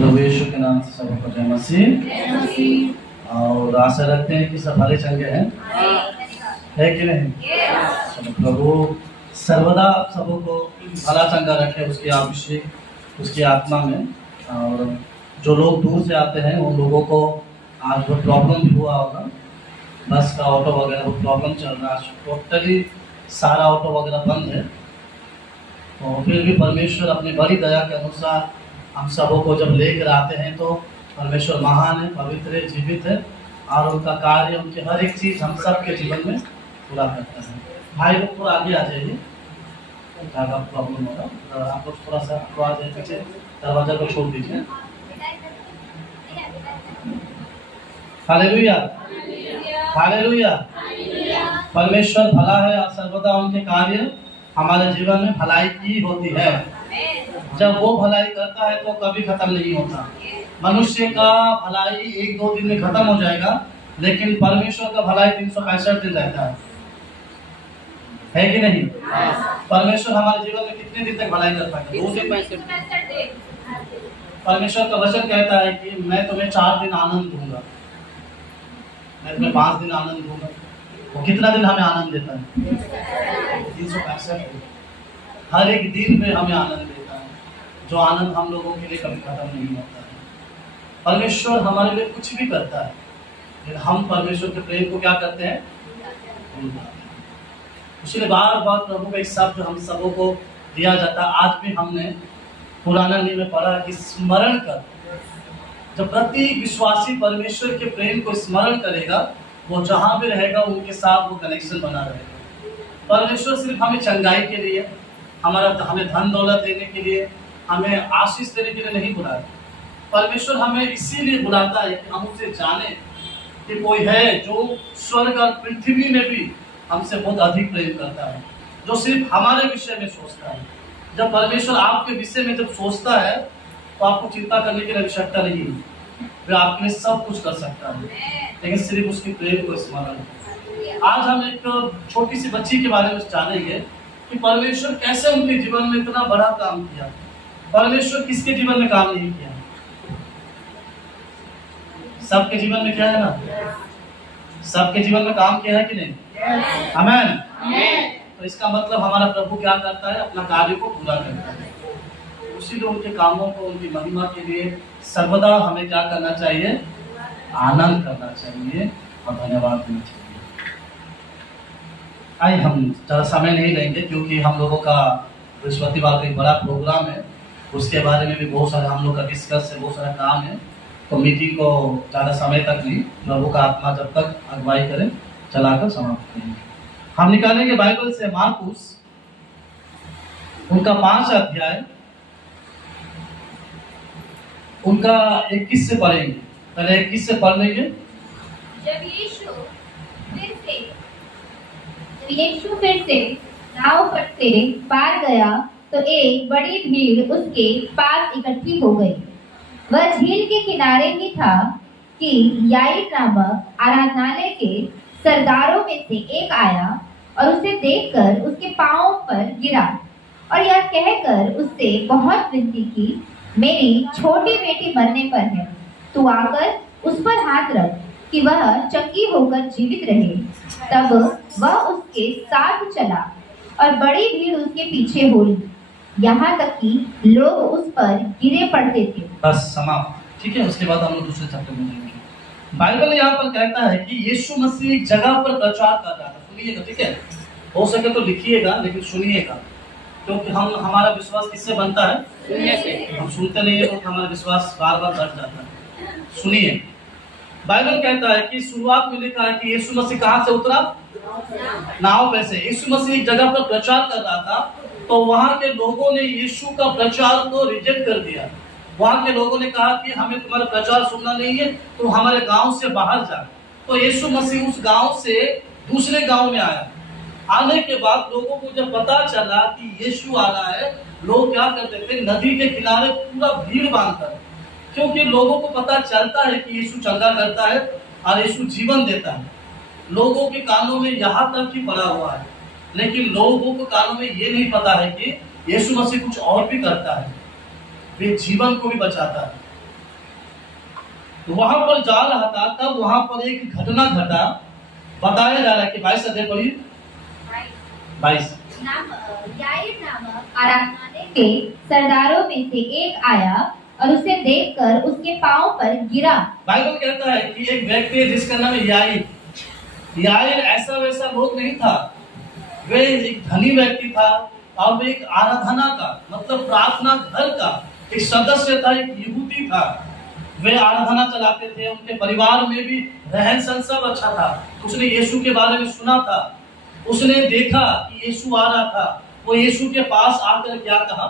प्रभु यीशु के नाम से सबको जय मसीह। और आशा रखते हैं कि सब भले चंगे हैं, है कि नहीं? प्रभु सर्वदा सबको भला चंगा रखे, उसकी अभिषेक उसकी आत्मा में। और जो लोग दूर से आते हैं उन लोगों को आज वो प्रॉब्लम भी हुआ होगा, बस का ऑटो वगैरह वो प्रॉब्लम चल रहा है, टोटली सारा ऑटो वगैरह बंद है। तो फिर भी परमेश्वर अपनी बड़ी दया के अनुसार हम सबों को जब लेकर आते हैं तो परमेश्वर महान है, पवित्र है, जीवित है और उनका कार्य, उनकी हर एक चीज़ हम सब के जीवन में पूरा करता है। भाई लोग थोड़ा आगे आ जाइए, ज़्यादा प्रॉब्लम होगा, आप लोग थोड़ा सा आ जाए पीछे, दरवाजा को छोड़ दीजिए। Hallelujah, hallelujah. परमेश्वर भला है और सर्वदा उनके कार्य हमारे जीवन में भलाई की होती है। जब वो भलाई करता है तो कभी खत्म नहीं होता। मनुष्य का भलाई 1-2 दिन में खत्म हो जाएगा, लेकिन परमेश्वर का भलाई 365 दिन रहता है कि नहीं? परमेश्वर हमारे जीवन में कितने दिन तक भलाई करता है? 265 दिन। परमेश्वर का वचन कहता है कि मैं तुम्हें 4 दिन आनंद दूंगा, मैं तुम्हें 5 दिन आनंद दूंगा। वो कितना दिन हमें आनंद देता है? 365 दिन। हर एक दिन में हमें आनंद देता है, जो आनंद हम लोगों के लिए कभी खत्म नहीं होता है। परमेश्वर हमारे लिए कुछ भी करता है, लेकिन हम परमेश्वर के प्रेम को क्या करते हैं? इसलिए बार बार प्रभु का एक शब्द हम सबों को दिया जाता है। आज भी हमने पुराना नियम में पढ़ा कि स्मरण कर। जब प्रत्येक विश्वासी परमेश्वर के प्रेम को स्मरण करेगा, वो जहां भी रहेगा उनके साथ वो कनेक्शन बना रहेगा। परमेश्वर सिर्फ हमें चंगाई के लिए, हमें धन दौलत देने के लिए, हमें आशीष देने के लिए नहीं बुलाता। परमेश्वर हमें इसीलिए बुलाता है कि हम उसे जाने कि कोई है जो स्वर्ग और पृथ्वी में भी हमसे बहुत अधिक प्रेम करता है, जो सिर्फ हमारे विषय में सोचता है। जब परमेश्वर आपके विषय में जब सोचता है तो आपको चिंता करने की आवश्यकता नहीं है, वे आपके लिए सब कुछ कर सकता है, लेकिन सिर्फ उसके प्रेम को स्मरण। आज हम एक छोटी सी बच्ची के बारे में जानेंगे कि परमेश्वर कैसे उनके जीवन में इतना बड़ा काम किया। परमेश्वर किसके जीवन में काम नहीं किया? सबके जीवन में किया है ना? सबके जीवन में काम किया है कि नहीं? आमीन। तो इसका मतलब हमारा प्रभु क्या करता है? अपना कार्य को पूरा करता है। उसी उनके कामों को, उनकी महिमा के लिए सर्वदा हमें क्या करना चाहिए? आनंद करना चाहिए और धन्यवाद देना चाहिए। आइए, हम ज़्यादा समय नहीं लेंगे क्योंकि हम लोगों का बृहस्पतिवार का एक बड़ा प्रोग्राम है, उसके बारे में भी बहुत सारा हम लोग का डिस्कस है, बहुत सारा काम है। तो मीटिंग को ज़्यादा समय तक नहीं, प्रभु का आत्मा जब तक अगुवाई करें चलाकर समाप्त करेंगे। हम निकालेंगे बाइबल से मार्कुस उनका 5 अध्याय, उनका 21 से पढ़ेंगे। पहले 21 से पढ़ लेंगे। जब यीशु फिर से नाव पर से पार गया तो एक बड़ी भीड़ उसके पास इकट्ठी हो गई। वह झील के किनारे ही था कि याईर नामक आराधनालय के सरदारों में से एक आया और उसे देखकर उसके पांवों पर गिरा और यह कहकर उससे बहुत विनती की, मेरी छोटी बेटी मरने पर है, तू आकर उस पर हाथ रख कि वह चंगी होकर जीवित रहे। तब वह उसके साथ चला और बड़ी भीड़ उसके पीछे हो ली, यहाँ तक कि लोग उस पर गिरे पड़ते थे। बस समाप्त, ठीक है। उसके बाद हम लोग दूसरे चैप्टर में जाएंगे। बाइबल यहाँ पर कहता है कि यीशु मसीह एक जगह पर प्रचार कर रहा था। सुनिएगा, ठीक है? हो सके तो लिखिएगा, लेकिन सुनिएगा, क्योंकि हमारा विश्वास किससे बनता है? सुनने से। हम सुनते नहीं है तो हमारा विश्वास बार बार बढ़ जाता है। सुनिए, बाइबल कहता है कि शुरुआत में लिखा है कि यीशु मसीह कहाँ से उतरा? नाव पे से। यीशु मसीह एक जगह पर प्रचार कर रहा था, तो वहां के लोगों ने यीशु का प्रचार को रिजेक्ट कर दिया। वहां के लोगों ने कहा कि हमें तुम्हारा प्रचार सुनना नहीं है, तुम हमारे गांव से बाहर जा। तो यीशु मसीह उस गांव से दूसरे गांव में आया। आने के बाद लोगों को जब पता चला कि यीशु आ रहा है, लोग क्या करते थे? नदी के किनारे पूरा भीड़ बांधकर, क्योंकि लोगों को पता चलता है कि यीशु चंगा करता है और यीशु जीवन देता है। लोगों के कानों में यहाँ तक ही पड़ा हुआ है, लेकिन लोगों को कानों में ये नहीं पता है कि यीशु मसीह कुछ और भी करता है। वे जीवन को भी बचाता है, वहां पर जा रहा था, तब वहां पर एक घटना घटा। बताया जा रहा है कि 22 अध्याय पढ़िए, 22। याईर नामक आराधनालय के सरदारों में से एक आया और उसे देखकर उसके पांव पर गिरा। बाइबल कहता है कि एक व्यक्ति है जिसका नाम है याईर। याईर ऐसा वैसा लोग नहीं था, वे एक धनी व्यक्ति था और एक आराधना का मतलब प्रार्थना घर का एक सदस्य था, एक यहूदी था। वे आराधना चलाते थे, उनके परिवार में भी रहन सहन सब अच्छा था। उसने यीशु के बारे में सुना था, उसने देखा कि यीशु आ रहा था। वो यीशु के पास आकर क्या कहा?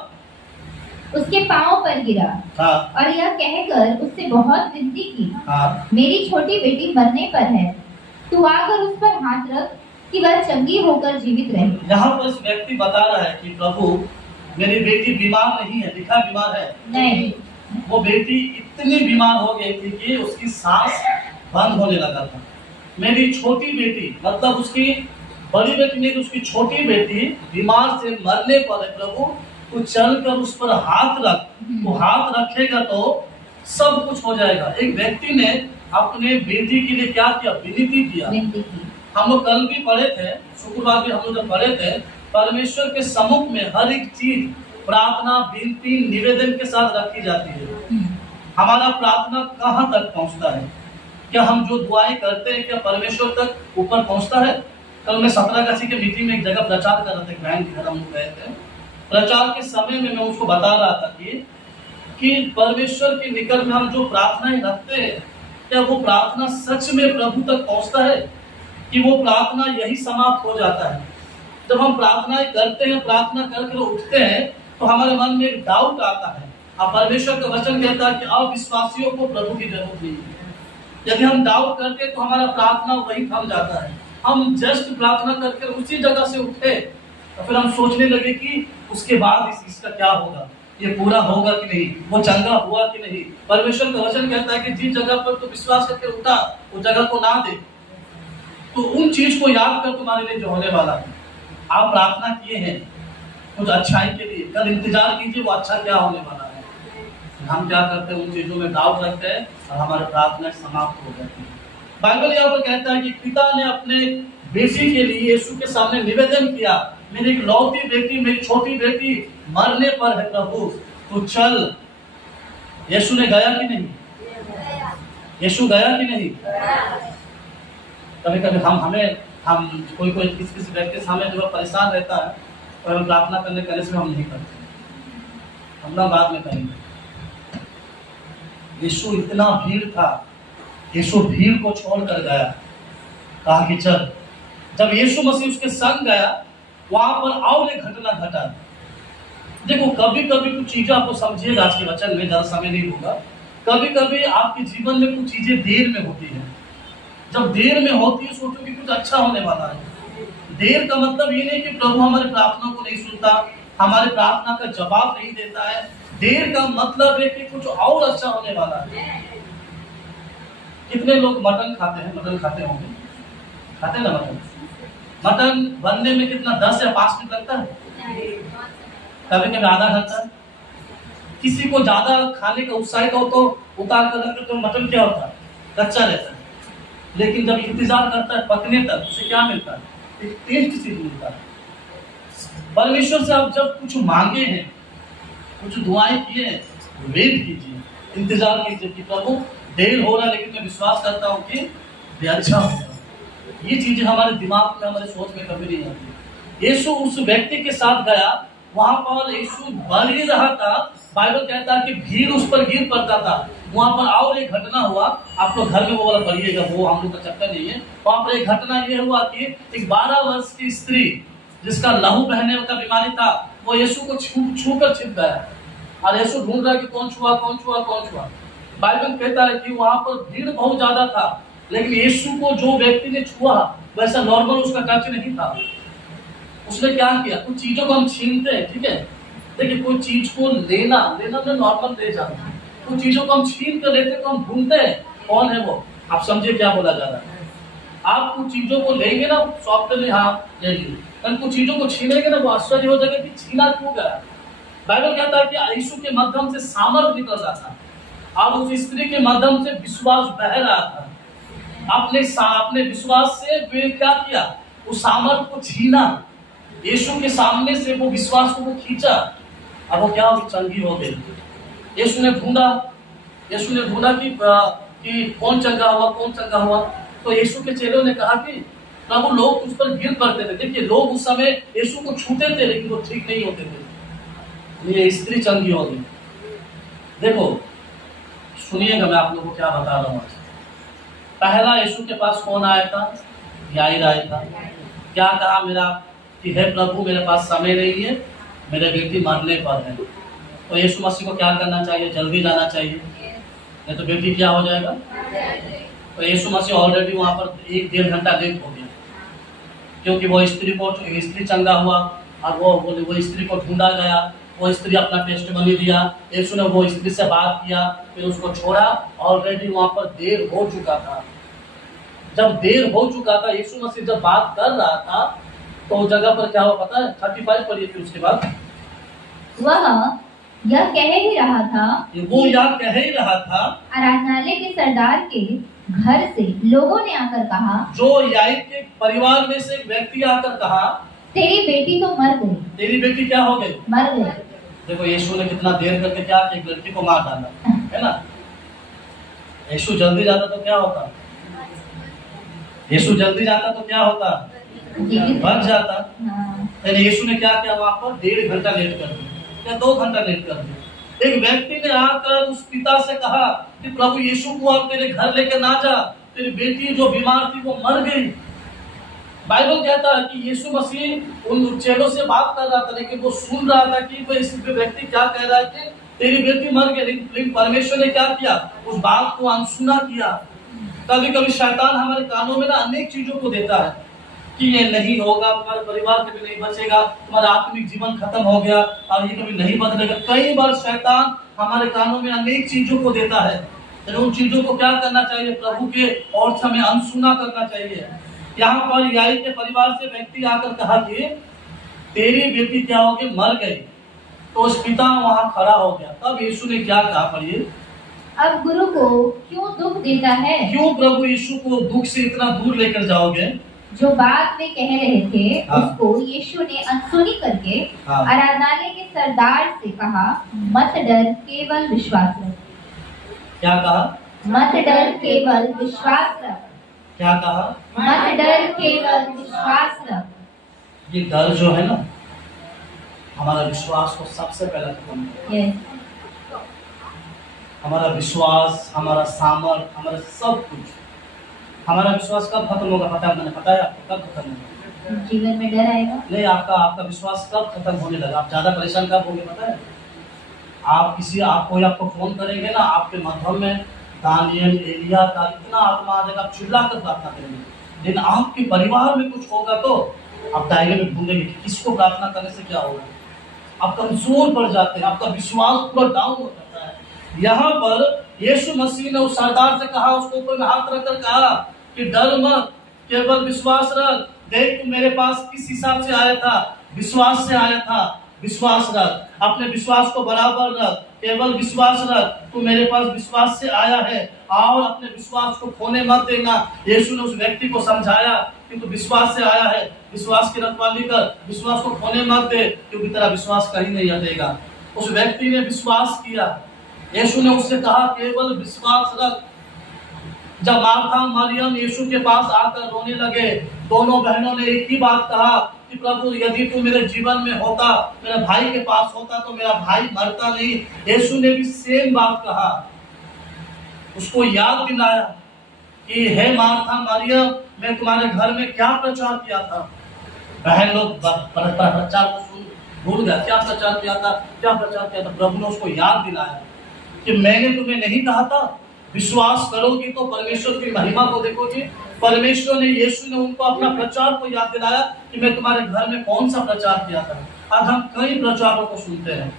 उसके पांव पर गिरा। हाँ। और यह कहकर उससे बहुत विनती की, हाँ। मेरी छोटी बेटी मरने पर है, तू आकर उस पर हाथ रख कि वह चंगी होकर जीवित रहे। यहाँ पर इस व्यक्ति बता रहा है कि प्रभु मेरी बेटी बीमार नहीं है, लिखा बीमार है नहीं, वो बेटी इतनी बीमार हो गई थी कि उसकी सांस बंद होने लगा था। मेरी छोटी बेटी मतलब उसकी बड़ी बेटी नहीं, उसकी छोटी बेटी बीमार से मरने पर है प्रभु, तो चलकर उस पर हाथ रख। तो हाथ रखेगा तो सब कुछ हो जाएगा। एक व्यक्ति ने अपने बेटी के लिए क्या किया? विनती किया। हम लोग कल भी पढ़े थे, शुक्रवार भी हम लोग जब पढ़े थे, परमेश्वर के सम्मुख में हर एक चीज प्रार्थना, विनती, निवेदन के साथ रखी जाती है। हमारा प्रार्थना कहाँ तक पहुँचता है? क्या हम जो दुआएं करते हैं क्या परमेश्वर तक ऊपर पहुँचता है? कल मैं 17 की मीटिंग में एक जगह प्रचार कर रहा था, बहन के घर हम लोग गए थे। प्रचार के समय में मैं उसको बता रहा था कि परमेश्वर के निकट में हम जो प्रार्थनाएं रखते हैं क्या वो प्रार्थना सच में प्रभु तक पहुँचता है कि वो प्रार्थना यही समाप्त हो जाता है? जब हम प्रार्थनाएं करते हैं, प्रार्थना करके उठते हैं तो हमारे मन में एक डाउट आता है। अब परमेश्वर का वचन कहता है कि अविश्वासियों को प्रभु की जरूरत नहीं है। यदि हम डाउट करते तो हमारा प्रार्थना वही थम जाता है। हम जस्ट प्रार्थना करके उसी जगह से उठे तो फिर हम सोचने लगे कि उसके बाद इसका क्या होगा, ये पूरा होगा कि नहीं, वो चंगा हुआ कि नहीं। परमेश्वर का वचन कहता है कि जिस जगह पर तो विश्वास करके उठा उस जगह को ना दे। तो उन चीज को याद कर तुम्हारे लिए जो होने वाला है। आप प्रार्थना किए हैं कुछ अच्छाई के लिए, कल इंतजार कीजिए वो अच्छा क्या होने वाला है। हम क्या करते हैं? उन चीजों में डाउट रखते हैं और हमारी प्रार्थना समाप्त हो जाती है। बाइबल यहाँ पर कहता है कि पिता ने अपने बेटी के लिए यीशु के सामने निवेदन किया, मेरी एक लौती बेटी, मेरी छोटी बेटी मरने पर है प्रभु, तो चल। यीशु ने गया कि नहीं? यीशु गया कि नहीं? कभी कभी हम कोई किसी व्यक्ति के सामने जो परेशान रहता है और हम प्रार्थना करने से हम नहीं करते, हम ना बाद में करेंगे। यीशु इतना भीड़ था, यीशु भीड़ को छोड़कर गया, कहा कि चल। जब यीशु मसीह उसके संग गया वहां पर और एक घटना घटा। देखो कभी कभी कुछ चीजें आपको समझिएगा, आज के वचन में ज्यादा समय नहीं होगा। कभी कभी आपके जीवन में कुछ चीजें देर में होती है। जब देर में होती है सोचो कि कुछ अच्छा होने वाला है। देर का मतलब ये नहीं कि प्रभु हमारे प्रार्थना को नहीं सुनता, हमारे प्रार्थना का जवाब नहीं देता है। देर का मतलब है कि कुछ और अच्छा होने वाला है। कितने लोग मटन खाते हैं? मटन खाते होंगे, खाते हैं ना मटन? मटन बनने में कितना 10 या 5 मिनट लगता है, कभी कभी आधा घंटा। किसी को ज्यादा खाने का उत्साहित हो तो उतार कर रखते तो मटन क्या होता है? कच्चा रहता है। लेकिन जब इंतजार करता है पकने तक, उसे क्या मिलता है? एक टेस्ट चीज मिलता है। परमेश्वर से आप जब कुछ मांगे हैं, कुछ दुआएं किए हैं, वेट कीजिए, इंतजार कीजिए कि प्रभु देर हो रहा है लेकिन मैं विश्वास करता हूँ कि ये अच्छा होगा। ये चीजें हमारे दिमाग में, हमारे सोच में कभी नहीं आती। यीशु उस व्यक्ति के साथ गया, वहां पर यीशु बढ़ ही रहा था। बाइबल कहता है कि भीड़ उस पर गिर पड़ता था। वहां पर और एक घटना हुआ, आप लोग घर में वो वाला पढ़िएगा, वो हम लोग का चक्कर नहीं है। वहां पर एक घटना ये हुआ कि एक 12 वर्ष की स्त्री जिसका लहू बहने का बीमारी था, वो यीशु को छू कर छिप गया और यीशु ढूंढ रहा कि कौन छुआ, कौन छुआ, कौन छुआ। बाइबल कहता है कि वहां पर भीड़ बहुत ज्यादा था, लेकिन यीशु को जो व्यक्ति ने छुआ वैसा नॉर्मल उसका टच नहीं था। उसने क्या किया? कुछ चीजों को हम छीनते हैं, ठीक है? देखिए कोई चीज को लेना में नॉर्मल ले जाना, कुछ चीजों को हम छीन कर लेते तो हम ढूंढते हैं कौन है वो। आप समझे क्या बोला जा रहा है? आप कुछ चीजों को लेंगे ना शॉप पे, हाँ ले लीजिए, कुछ चीजों को छीनेंगे ना वो आश्चर्य हो जाएगा कि छीना क्यों गया। बाइबल कहता है कि यीशु के माध्यम से सामर्थ निकल रहा था। अब उस स्त्री के माध्यम से विश्वास बह रहा था। अपने विश्वास से वे क्या किया, उस सामर्थ को छीना, यीशु के सामने से वो विश्वास को वो खींचा। अब वो क्या हो, चंगी हो गई। यीशु ने ढूंढा कि कौन चंगा हुआ। तो यीशु के चेलों ने कहा कि प्रभु लोग उस पर गिर पड़ते थे। देखिए, लोग उस समय यीशु को छूते थे लेकिन वो ठीक नहीं होते थे। ये स्त्री चंगी हो गई। देखो सुनिएगा, मैं आप लोगों को क्या बता रहा हूँ। पहला यीशु के पास कौन आया था? याईर आया था। क्या कहा कि हे प्रभु, मेरे पास समय नहीं है, मेरे बेटी मरने पर है। तो यीशु मसीह को क्या करना चाहिए? जल्दी जाना चाहिए, नहीं तो बेटी क्या हो जाएगा। तो यीशु मसीह ऑलरेडी वहां पर 1-1.5 घंटा लेट हो गया, क्योंकि वो स्त्री चंगा हुआ और वो स्त्री को ढूंढा गया। वो स्त्री अपना टेस्टिमनी दिया, यीशु ने वो स्त्री से बात किया, फिर उसको छोड़ा। ऑलरेडी वहां पर देर हो चुका था। जब देर हो चुका था, यीशु मसीह जब बात कर रहा था, तो उस जगह पर क्या हुआ पता है? 35 पढ़िए। फिर उसके बाद वह यह कह ही रहा था, आराधनालय के सरदार के घर से लोगों ने आकर कहा, जो याईर के परिवार में से एक व्यक्ति आकर कहा, तेरी बेटी तो मर गई। तेरी बेटी क्या हो गई? मर गई। देखो यीशु ने कितना देर करके क्या किया, एक लड़की को मार डाला, है ना। यीशु जल्दी जाता तो क्या होता? यीशु जल्दी जाता तो क्या होता? बच जाता। यीशु ने क्या किया? वहां पर 1.5 घंटा लेट कर दिया या 2 घंटा लेट कर दिया। एक व्यक्ति ने आकर उस पिता से कहा कि प्रभु यीशु को आप तेरे घर लेकर ना जा, तेरी बेटी जो बीमार थी वो मर गई। बाइबल कहता है कि यीशु मसीह उन चेलों से बात कर रहा था, लेकिन वो सुन रहा था कि वो इस व्यक्ति क्या कह रहा है कि तेरी बेटी मर गई। लेकिन परमेश्वर ने क्या किया? उस बात को अनसुना किया। कभी कभी शैतान हमारे कानों में ना अनेक चीजों को देता है कि ये नहीं होगा, तुम्हारे परिवार कभी नहीं बचेगा, तुम्हारा आत्मिक जीवन खत्म हो गया और ये कभी नहीं बदलेगा। कई बार शैतान हमारे कानों में अनेक चीजों को देता है, तो उन चीजों को क्या करना चाहिए? प्रभु के और हमें अनसुना करना चाहिए। यहाँ पर याईर के परिवार से व्यक्ति आकर कहा कि तेरी बेटी क्या हो गई? मर गई। तो उस पिता वहां खड़ा हो गया। तब यीशु ने क्या कहा? पढ़िए, अब गुरु को क्यों दुख देता है? क्यों प्रभु यीशु को दुख से इतना दूर लेकर जाओगे? जो बात वे कह रहे थे, उसको यीशु ने अनसुनी करके आराधनालय के सरदार से कहा, मत डर, केवल विश्वास रख। क्या कहा? मत डर, केवल विश्वास रख। क्या कहा? मत डर, केवल विश्वास रख। ये डर जो है ना, हमारा विश्वास को सबसे पहले खत्म कर। हमारा विश्वास, हमारा सामर्थ, हमारा सब कुछ, हमारा विश्वास कब खत्म होगा पता है? मैंने पता है आपको कब खत्म होगा? जीवन में डर आएगा नहीं। आपका विश्वास कब खत्म होने लगा? आप ज्यादा परेशान कब होंगे पता है? कोई आपको फोन करेंगे ना, आपके माध्यम में दानियल, एलिया का इतना आत्मा आ जाएगा, आप चिल्ला कर प्रार्थना करेंगे। लेकिन आपके परिवार में कुछ होगा तो आप दायरे में ढूंढेंगे कि किसको प्रार्थना करने से क्या होगा। आप कमजोर पड़ जाते हैं, आपका विश्वास पूरा डाउन हो जाता है। यहाँ पर यीशु मसीह ने उस सरदार से कहा, उसको ऊपर में हाथ रखकर कहा कि डर मत, केवल विश्वास रख। देख तू मेरे पास किस हिसाब से आया था? विश्वास से आया था। विश्वास रख, अपने विश्वास को बराबर रख, केवल विश्वास रख। तू मेरे पास विश्वास से आया है और अपने विश्वास को खोने मत देना। यीशु ने उस व्यक्ति को समझाया कि तू विश्वास से आया है, विश्वास की रखवाली कर, विश्वास को खोने मत दे, क्योंकि तेरा विश्वास कहीं नहीं हटेगा। उस व्यक्ति ने विश्वास किया। यीशु ने उससे कहा केवल विश्वास रख। जब मार्था मरियम यीशु के पास आकर रोने लगे, दोनों बहनों ने एक ही बात कहा कि प्रभु यदि तू मेरे जीवन में होता, मेरे भाई के पास होता तो मेरा भाई मरता नहीं। यीशु ने भी सेम बात कहा, उसको याद दिलाया कि हे मार्था मरियम, मैं तुम्हारे घर में क्या प्रचार किया था। बहन लोग प्रचार को सुन भूल गया, क्या प्रचार किया था, क्या प्रचार किया था। प्रभु ने उसको याद दिलाया कि मैंने तुम्हें नहीं कहा था विश्वास करोगी तो परमेश्वर की महिमा को देखोगी। परमेश्वर ने, यीशु ने उनको अपना प्रचार को याद दिलाया कि मैं तुम्हारे घर में कौन सा प्रचार किया था। आज हम कई प्रचारों को सुनते हैं,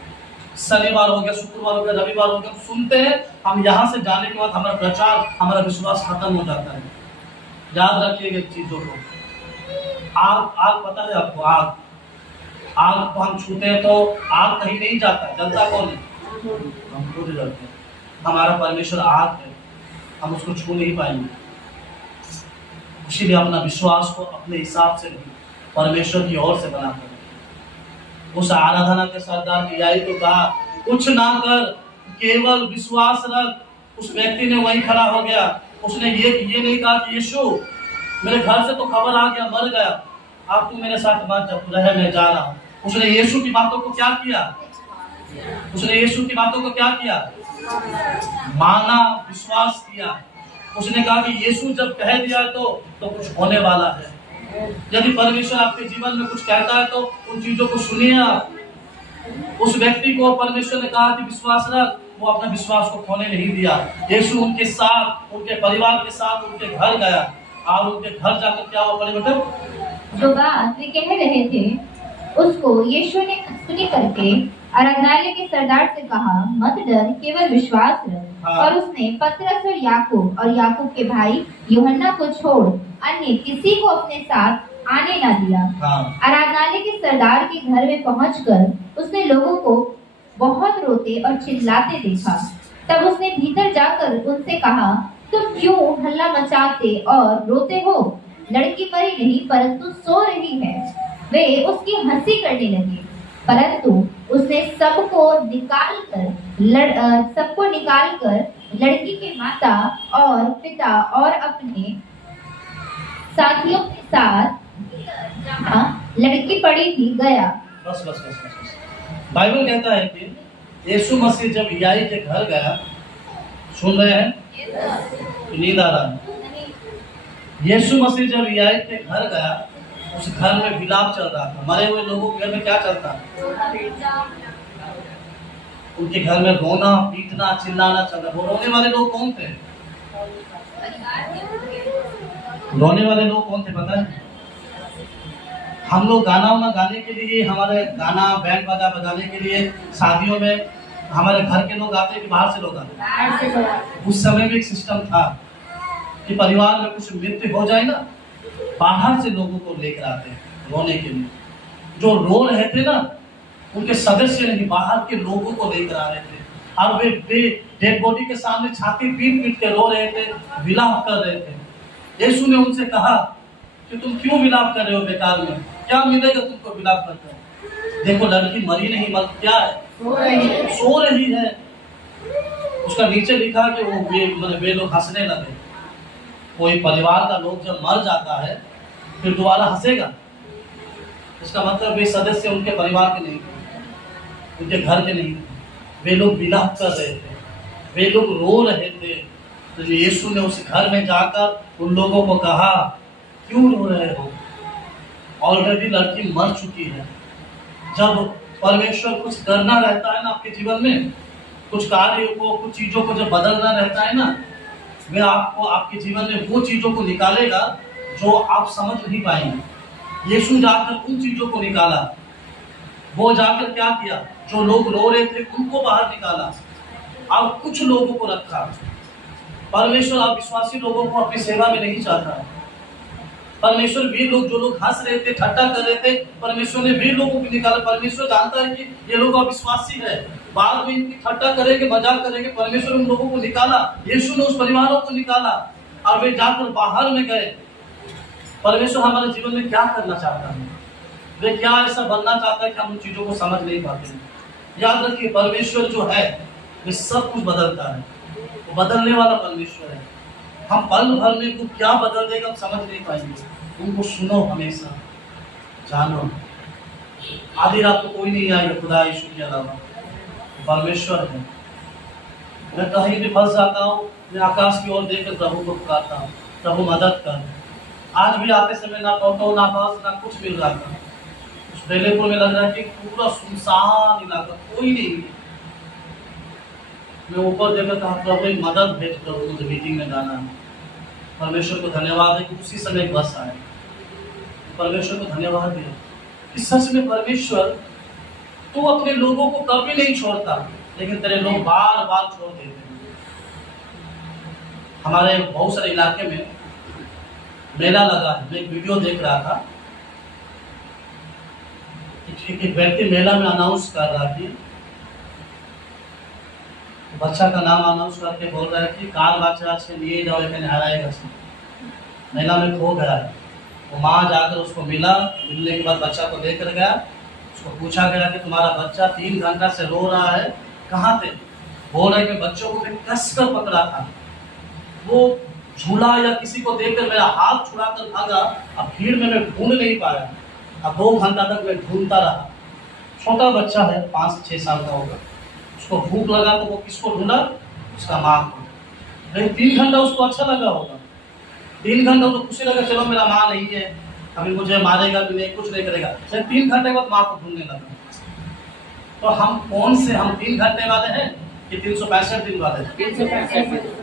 शनिवार हो गया, शुक्रवार हो गया, रविवार हो गया, सुनते हैं। हम यहाँ से जाने के बाद हमारा प्रचार, हमारा विश्वास खत्म हो जाता है। याद रखिएगा चीजों को। आग पता है आपको? आग को हम छूते हैं तो आग कहीं नहीं जाता है, जलता कौन है? हम खुद जलते हैं। हमारा परमेश्वर आग है, हम उसको छू नहीं पाएंगे। इसीलिए अपना विश्वास को अपने हिसाब से नहीं, परमेश्वर की ओर से बनाकर। उस आराधना के सरदार की यही तो कहा, कुछ ना कर, केवल विश्वास रख। उस व्यक्ति ने वहीं खड़ा हो गया, उसने ये नहीं कहा कि यीशु मेरे घर से तो खबर आ गया, मर गया, आप तू मेरे साथ मत जा, तू रहे, मैं जा रहा हूँ। उसने यीशु की बातों को क्या किया? उसने यीशु की बातों को क्या किया? माना, विश्वास किया। उसने कहा कि यीशु जब कह दिया तो कुछ होने वाला है। यदि परमेश्वर आपके जीवन में कुछ कहता है तो उन चीजों को सुनिए आप। उस व्यक्ति को परमेश्वर ने कहा कि विश्वास रख, वो अपना विश्वास को खोने नहीं दिया। यीशु उनके साथ, उनके परिवार के साथ उनके घर गया और उनके घर जाकर क्या हुआ परिवर्तन? जो बात वे कह रहे थे उसको यीशु ने सुनी करके आराधनालय के सरदार से कहा, मत डर, केवल विश्वास रख। और उसने पतरस और याकूब के भाई यूहन्ना को छोड़ अन्य किसी को अपने साथ आने ना दिया। आराधनालय के सरदार के घर में पहुंचकर उसने लोगों को बहुत रोते और चिल्लाते देखा। तब उसने भीतर जाकर उनसे कहा, तुम क्यों हल्ला मचाते और रोते हो? लड़की मरी नहीं परंतु सो रही है। वे उसकी हंसी करने लगे, परंतु उसने सबको निकालकर लड़की के माता और पिता और अपने साथियों के साथ जहाँ लड़की पड़ी थी गया। बस बस बस बस बस। बाइबल कहता है कि यीशु मसीह जब याई के घर गया, सुन रहे हैं? नींद आ रहा है? यीशु मसीह जब याई के घर गया, उस घर में विलाप चल रहा था। मरे हुए लोगों के घर में क्या चलता है? उनके घर में रोना, पीटना, चिल्लाना चल रहा। वो रोने वाले लोग कौन थे? रोने वाले लोग कौन थे पता है? हम लोग गाना गाने के लिए, हमारे गाना बैंड बाजा बजाने के लिए शादियों में हमारे घर के लोग आते कि बाहर से लोग आते? उस समय भी एक सिस्टम था कि परिवार में कुछ मृत्यु हो जाए ना, बाहर से लोगों को लेकर आते रोने के लिए। जो रो रहे थे ना, उनके सदस्य नहीं, बाहर के लोगों को लेकर आ रहे थे। और वे डेड बॉडी के सामने छाती पीट पीट के रो रहे थे, विलाप कर रहे थे। यीशु ने उनसे कहा कि तुम क्यों विलाप कर रहे हो बेकार में? क्या मिलेगा तुमको विलाप करते हो? देखो लड़की मरी नहीं, मर क्या है? सो रही है। उसका नीचे लिखा कि वे लोग हंसने लगे। कोई परिवार का लोग जब मर जाता है फिर दोबारा हंसेगा? इसका मतलब वे सदस्य उनके परिवार के नहीं थे, उनके घर के नहीं थे। वे लोग विलाप कर रहे थे, वे लोग रो रहे थे। तो यीशु ने उस घर में जाकर उन लोगों को कहा, क्यों रो रहे हो? ऑलरेडी लड़की मर चुकी है। जब परमेश्वर कुछ करना रहता है ना आपके जीवन में, कुछ कार्य को, कुछ चीजों को जब बदलना रहता है ना, वे आपको आपके जीवन में वो चीजों को निकालेगा जो आप समझ नहीं पाएंगे। यीशु जाकर उन चीजों को निकाला। वो जाकर क्या किया? जो लोग रो रहे थे उनको बाहर निकाला और कुछ लोगों को रखा। परमेश्वर आप विश्वासी लोगों को अपनी सेवा में नहीं चाहता। परमेश्वर वे लोग, जो लोग हंस रहे थे, ठट्टा कर रहे थे, परमेश्वर ने वे लोगों को निकाला। परमेश्वर जानता है कि ये लोग अविश्वासी है, बाद में इनकी ठट्टा करेंगे, मजाक करेंगे। परमेश्वर उन लोगों को निकाला। यीशु ने उस परिवारों को निकाला और वे जाकर बाहर में गए। परमेश्वर हमारे जीवन में क्या करना चाहता है? वे क्या ऐसा बनना चाहता है कि हम उन चीजों को समझ नहीं पाते। याद रखिए, परमेश्वर जो है वे सब कुछ बदलता है। वो बदलने वाला परमेश्वर है। हम पल भर में को क्या बदल देगा हम समझ नहीं पाएंगे। उनको सुनो, हमेशा जानो। आधी रात को कोई नहीं आएगा खुदा यीशु के अलावा, परमेश्वर है। मैं कहीं भी फंस जाता हूँ, मैं आकाश की ओर देखकर प्रभु को पुकारता हूँ, प्रभु मदद कर। आज भी आते समय ना टोटो, ना बस, ना कुछ मिल रहा था। उस बेलेपुर में लग रहा है कि पूरा सुनसान इलाका, कोई नहीं। मैं ऊपर देखकर कहा, प्रभु एक मदद भेज, प्रभु मुझे मीटिंग में जाना है। परमेश्वर को धन्यवाद है कि उसी समय बस आए। परमेश्वर को धन्यवाद है कि सच में परमेश्वर तू अपने लोगों को कभी नहीं छोड़ता, लेकिन तेरे लोग बार बार छोड़ देते हैं। हमारे बहुत सारे इलाके में मेला लगा है। मैं एक वीडियो देख रहा था, एक व्यक्ति मेला में अनाउंस कर रहा कि बच्चा का नाम अनाउंस करके बोल रहा है कि काल बच्चा से लिए जाओ लेकिन हराएगा नैना में खो गया है। वो माँ जाकर उसको मिला, मिलने के बाद बच्चा को लेकर गया, उसको पूछा गया कि तुम्हारा बच्चा 3 घंटा से रो रहा है, कहाँ थे? बोल रहे कि बच्चों को मैं कस कर पकड़ा था, वो झूला या किसी को देखकर मेरा हाथ छुड़ा कर भागा, अब भीड़ में मैं ढूंढ नहीं पाया, अब 2 घंटा तक मैं ढूंढता रहा। छोटा बच्चा है, 5 से 6 साल का होगा, उसको भूख लगा तो वो किसको ढूंढा? उसका माँ को। लेकिन 3 घंटा उसको अच्छा लगा होगा, 3 घंटा तो खुशी लगा, चलो मेरा माँ नहीं है, अभी मुझे मारेगा भी नहीं, कुछ नहीं करेगा। लेकिन 3 घंटे बाद माँ को ढूंढने लगा। तो हम कौन से, हम 3 घंटे वाले हैं कि 365 दिन वाले हैं? 365।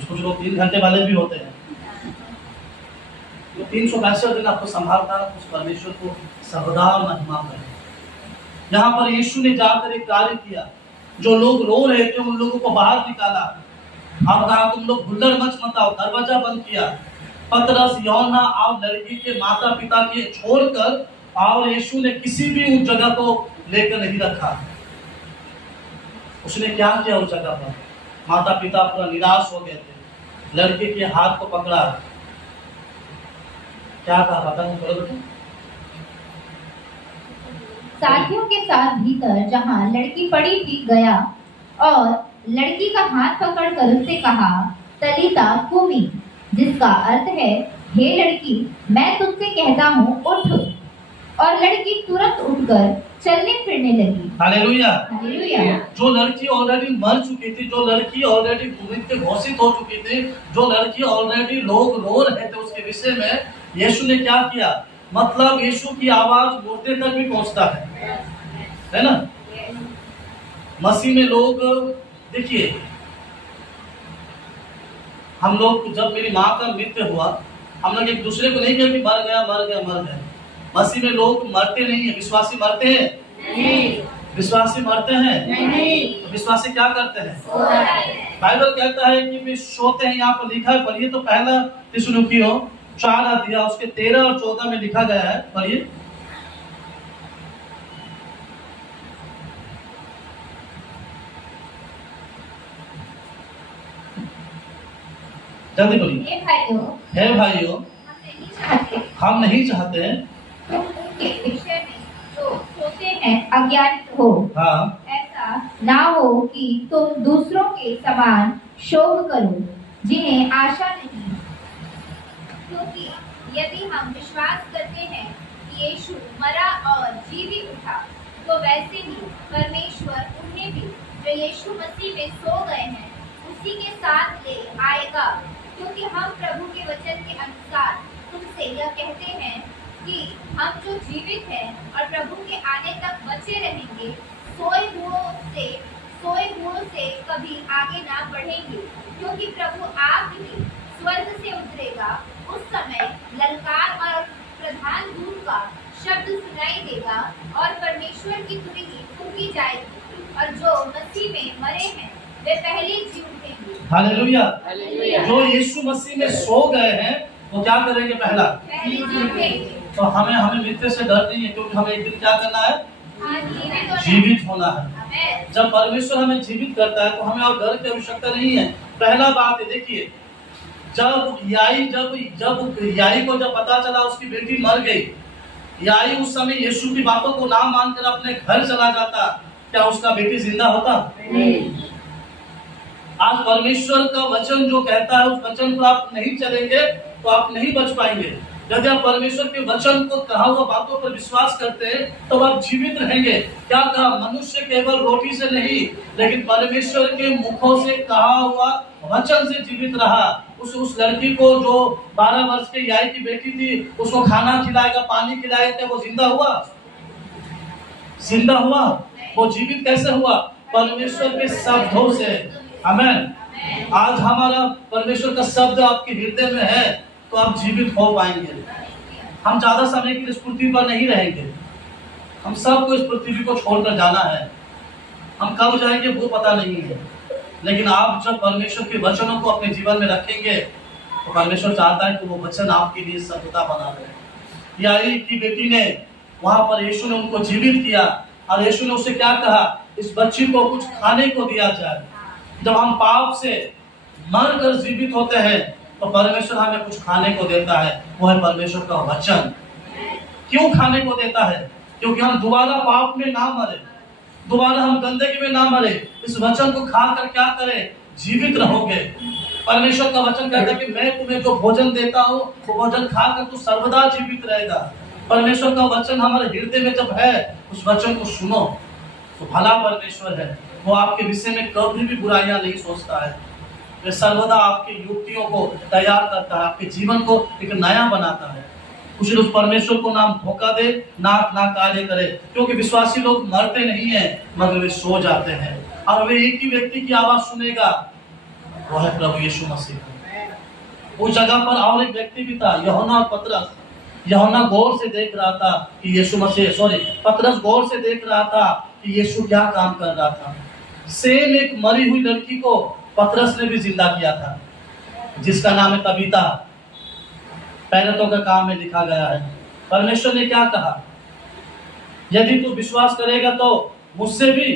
कुछ लोग 3 घंटे वाले भी होते हैं। तो 365 दिन आपको संभालता है, उस परमेश्वर को सर्वदा महिमा करें। यहाँ पर यीशु ने जाकर एक कार्य किया, जो लोग रो रहे थे उन लोगों को बाहर निकाला। अब कहा तुम लोग हुल्लड़ मच मचाओ, दरवाजा बंद किया। पतरस, यूहन्ना और लड़की के माता पिता के छोड़कर और यीशु ने किसी भी उस जगह को लेकर नहीं रखा। उसने क्या किया उस जगह पर? माता पिता पूरा निराश हो गए थे, लड़के के हाथ को पकड़ा, क्या कहा पता नहीं करो बेटा? साथियों के साथ भीतर जहाँ लड़की पड़ी थी गया और लड़की का हाथ पकड़कर उससे कहा, तलीता कुमी, जिसका अर्थ है हे लड़की मैं तुझसे कहता हूँ उठ। और लड़की तुरंत उठकर चलने फिरने लगी। हालेलुया। हालेलुया। जो लड़की ऑलरेडी मर चुकी थी, जो लड़की ऑलरेडी मृत घोषित हो चुकी थी, जो लड़की ऑलरेडी लोग रो रहे थे उसके विषय में, यीशु ने क्या किया? मतलब यीशु की आवाज मुर्दे तक भी पहुंचता है ना? मसीह में लोग देखिए, हम लोग जब मेरी माँ का मृत्यु हुआ, हम लोग एक दूसरे को नहीं कहे कि मर गया मर गया मर गया। मसीह में लोग मरते नहीं है। विश्वासी मरते हैं? नहीं। विश्वासी मरते हैं? नहीं। विश्वासी क्या करते हैं? बाइबल कहता है कि वे सोते हैं। यहाँ पर लिखा है, पढ़िए तो पहला थिस्सलुनीकियों 4 अध्याय उसके 13 और 14 में लिखा गया है, पढ़िए। जल्दी बोलिए। हे भाइयों, हम नहीं चाहते उनके विषय में जो सोते हैं अज्ञानित हो। हाँ। ऐसा ना हो कि तुम दूसरों के समान शोक करो जिन्हें आशा नहीं। क्योंकि यदि हम विश्वास करते हैं कि यीशु मरा और जी भी उठा, तो वैसे ही परमेश्वर उन्हें भी जो यीशु मसीह में सो गए हैं उसी के साथ ले आएगा। क्योंकि हम प्रभु के वचन के अनुसार तुमसे यह कहते हैं कि हम जो जीवित हैं और प्रभु के आने तक बचे रहेंगे, सोए हुओं से कभी आगे ना बढ़ेंगे। क्योंकि प्रभु आप ही स्वर्ग से उतरेगा, उस समय ललकार और प्रधान दूत का शब्द सुनाई देगा और परमेश्वर की तुरही फूंकी जाएगी, और जो मसीह में मरे हैं वे पहले जी उठेंगे। हालेलुया। जो यीशु मसीह में सो गए हैं वो क्या करेंगे? पहले जी उठेंगे। तो हमें मृत्यु से डर नहीं है, क्योंकि हमें एक दिन क्या करना है? जीवित होना है। जब परमेश्वर हमें जीवित करता है तो हमें और डर की आवश्यकता नहीं है। पहला बात है, देखिए, जब याई को जब पता चला उसकी बेटी मर गई, याई उस समय यीशु की बातों को ना मानकर अपने घर चला जाता, क्या उसका बेटी जिंदा होता? आज परमेश्वर का वचन जो कहता है उस वचन पर आप नहीं चलेंगे तो आप नहीं बच पाएंगे। यदि आप परमेश्वर के वचन को कहा हुआ बातों पर विश्वास करते हैं तो आप जीवित रहेंगे। क्या कहा? मनुष्य केवल रोटी से नहीं लेकिन परमेश्वर के मुखों से कहा हुआ वचन से जीवित रहा। उस लड़की को जो 12 वर्ष के याई की बेटी थी, उसको खाना खिलाएगा, पानी खिलाएगा, वो जिंदा हुआ? जिंदा हुआ? वो जीवित कैसे हुआ? परमेश्वर के शब्दों से। आमीन। आज हमारा परमेश्वर का शब्द आपके हृदय में है तो आप जीवित हो पाएंगे। हम ज्यादा समय के लिए इस पृथ्वी पर नहीं रहेंगे। हम सबको इस पृथ्वी को छोड़कर जाना है। हम कब जाएंगे वो पता नहीं है, लेकिन आप जब परमेश्वर के वचनों को अपने जीवन में रखेंगे तो परमेश्वर चाहता है कि वो वचन आपके लिए सत्यता बना रहे। याई की बेटी ने वहां पर यीशु ने उनको जीवित किया और यीशु ने उसे क्या कहा? इस बच्ची को कुछ खाने को दिया जाए। जब हम पाप से मर कर जीवित होते हैं तो परमेश्वर हमें कुछ खाने को देता है, वो है परमेश्वर का वचन। क्यों खाने को देता है? क्योंकि हम दोबारा पाप में ना मरे, दोबारा हम गंदगी में ना मरे। इस वचन को खाकर क्या करें? जीवित रहोगे। परमेश्वर का वचन कहता है कि मैं तुम्हें जो भोजन देता हूँ वो भोजन खाकर तू सर्वदा जीवित रहेगा। परमेश्वर का वचन हमारे हृदय में जब है, उस वचन को सुनो तो भला परमेश्वर है, वो आपके विषय में कभी भी बुराइयां नहीं सोचता है। वे सर्वदा आपकी युक्तियों को तैयार करता है, आपके जीवन को एक नया बनाता है। उसे उस परमेश्वर को नाम धोखा दे ना कार्य करे, क्योंकि विश्वासी लोग मरते नहीं है मगर वे सो जाते हैं। और वे एक ही व्यक्ति की आवाज सुनेगा, वो है प्रभु यीशु मसीह। उस जगह पर और एक व्यक्ति भी था, यूहन्ना और पतरस। यूहन्ना गौर से देख रहा था कि यीशु मसीह पतरस गौर से देख रहा था कि यीशु क्या काम कर रहा था। सेम एक मरी हुई लड़की को पतरस ने भी जिंदा किया था, जिसका नाम है तबीता। पैरतों का काम में लिखा गया है। परमेश्वर ने क्या कहा? यदि तू विश्वास करेगा तो मुझसे भी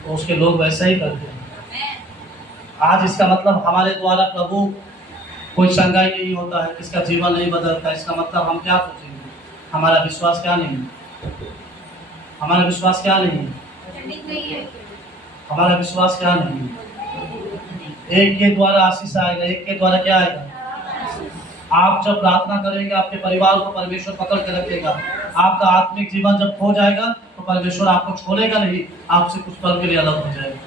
तो उसके लोग वैसा ही करते हैं। आज इसका मतलब हमारे द्वारा प्रभु कोई संगाई नहीं होता है, किसका जीवन नहीं बदलता। इसका मतलब हम क्या सोचेंगे? हमारा विश्वास क्या नहीं है? हमारा विश्वास क्या नहीं है? हमारा विश्वास क्या नहीं है? एक के द्वारा आशीष आएगा, एक के द्वारा क्या आएगा? आप जब प्रार्थना करेंगे आपके परिवार को परमेश्वर पकड़ के रखेगा। आपका आत्मिक जीवन जब खो जाएगा तो परमेश्वर आपको छोड़ेगा नहीं, आपसे कुछ पल के लिए अलग हो जाएगा।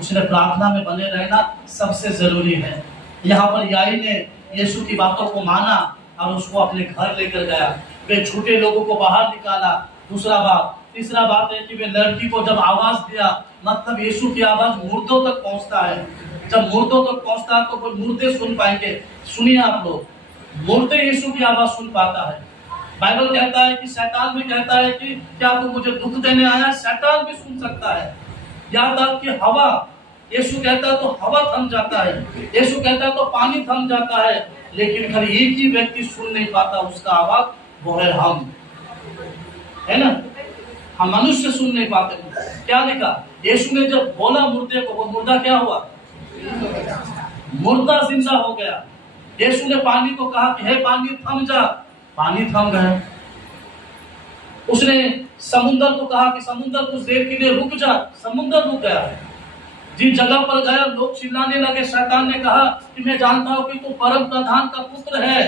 इसलिए प्रार्थना में बने रहना सबसे जरूरी है। यहाँ पर याई ने यीशु की बातों को माना और उसको अपने घर लेकर गया। वे झूठे लोगों को बाहर निकाला। दूसरा बात, तीसरा बात है कि वे लड़की को जब आवाज दिया, मतलब यीशु की आवाज मुर्दों तक पहुंचता है। जब मुर्दों तक पहुंचता है तो कोई मुर्दे सुन पाएंगे। सुनिए आप लोग, मुर्दे यीशु की आवाज सुन पाता है। बाइबल कहता है कि शैतान भी कहता है कि क्या तू मुझे दुख देने आया? शैतान भी सुन सकता है। यहाँ तक कि हवा, यीशु कहता है तो हवा थम जाता है, यीशु कहता है तो पानी थम जाता है, लेकिन खाली एक ही व्यक्ति सुन नहीं पाता उसका आवाज, वो है हम, है ना? हम मनुष्य सुन नहीं पाते। क्या लिखा? यीशु ने जब बोला मुर्दे को, वो मुर्दा क्या हुआ? मुर्दा जिंदा हो गया। यीशु ने पानी को कहा कि हे पानी थम जा, पानी थम गया। उसने समुद्र को कहा कि समुद्र कुछ देर के लिए रुक जा, समुद्र रुक गया। जिस जगह पर गया लोग चिल्लाने लगे। शैतान ने कहा कि मैं जानता हूं कि तू परम प्रधान का पुत्र है।